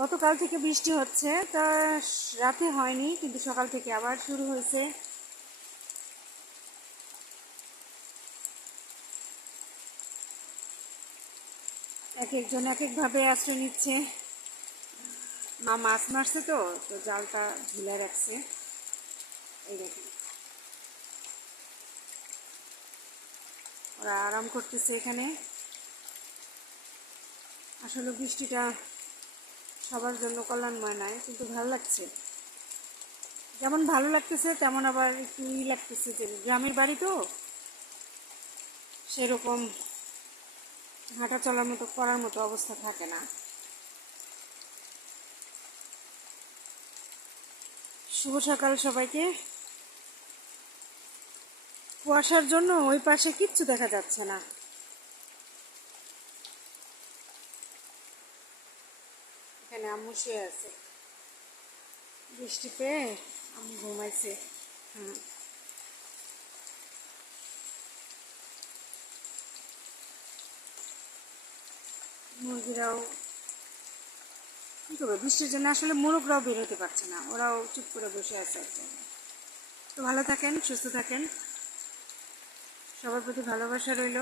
গতকাল থেকে বৃষ্টি হচ্ছে, তা রাতে হয়নি, কিন্তু সকাল থেকে আবার শুরু হয়েছে। এক একজন এক একভাবে আশ্রয় নিচ্ছে। মা মাছ মারছে, তো তো জালটা ঝুলে রাখছে। এই দেখেন, ওরা আরাম করতেছে এখানে। আসলে বৃষ্টিটা সবার জন্য কল্যাণময় নয়, কিন্তু ভালো লাগছে। যেমন ভালো লাগতেছে, তেমন আবার একটু লাগতেছে যে গ্রামের বাড়ি তো, সেরকম হাঁটা চলার মতো করার মতো অবস্থা থাকে না। শুভ সকাল সবাইকে। কুয়াশার জন্য ওই পাশে কিচ্ছু দেখা যাচ্ছে না। এখানে আম্মু শুয়ে আছে, বৃষ্টি পেয়ে আম্মু ঘুমাইছে। হ্যাঁ, মুরগিরাও কি করবে বৃষ্টির জন্য, আসলে মোরগরাও বের হতে পারছে না, ওরাও চুপ করে বসে আছে একদম। তো ভালো থাকেন, সুস্থ থাকেন, সবার প্রতি ভালোবাসা রইল।